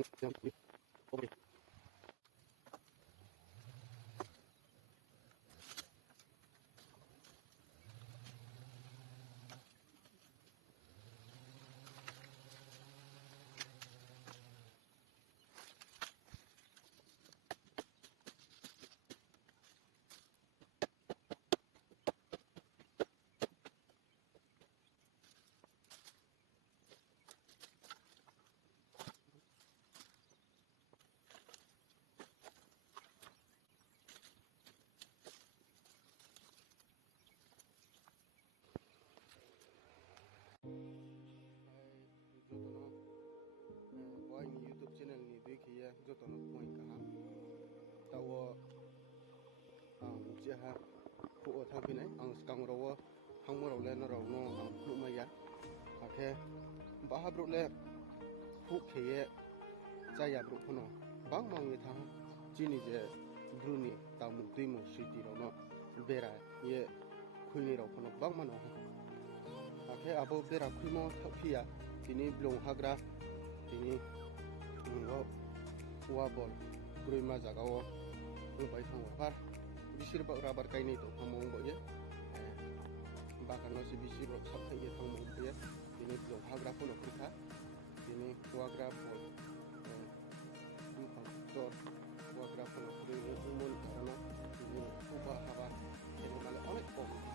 YouTube channel ni देखिए जो तो पॉइंट कहा ताओ जेहा खु था बिनाय आं स्कांग राव हांमराव ले नराव नो आं खुमाया आखे बाहाब्रु ले खु खेये जाया ब्रु फनो बां मांगे था जिनि जे ब्रुनि तामु दैमु सिटी राव नो बेरा ये खुइनि राव फनो बां मानो आखे आबो बेरा खुइमो थाफिया दिनि ब्लौ हाग्रा दिनि वाबल ब्रुइमा जागाव होबाय थांबार बिसोर राबार गायनाय दं थांबावबायो बागानावसो बिसोर साबथायो थांबावबायो दिनै ब्लौ हाग्राफोरनो फैखा दिनै वाग्रा बल दर वाग्राफोरनो फैयो उमन खालामो दिनै अबा हाबा जेनेबा अनेक खम